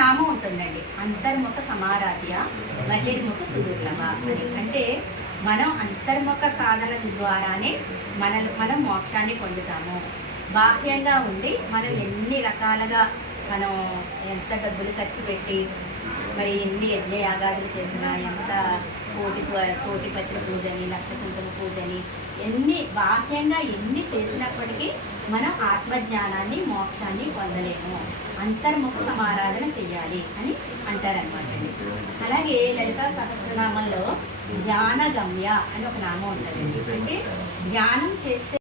నామం ఉంటుందండి. అంతర్ముఖ సమారాధ్య బహిర్ముఖ సుదుర్లభ అని. అంటే మనం అంతర్ముఖ సాధన ద్వారానే మనం మోక్షాన్ని పొందుతాము. బాహ్యంగా ఉండి మనం ఎన్ని రకాలుగా మనం ఎంత డబ్బులు ఖర్చు పెట్టి మరి ఎన్ని యజ్ఞయాగాదులు చేసినా, ఎంత కోటిపత్రి పూజని, నక్షత్ర పూజని, ఎన్ని బాహ్యంగా ఎన్ని చేసినప్పటికీ మనం ఆత్మజ్ఞానాన్ని మోక్షాన్ని పొందలేము. అంతర్ముఖ సమారాధన చెయ్యాలి అని అంటారనమాట అండి. అలాగే లలితా సహస్రనామంలో ధ్యానగమ్య అని ఒక నామం ఉంటుందండి. అంటే ధ్యానం చేస్తే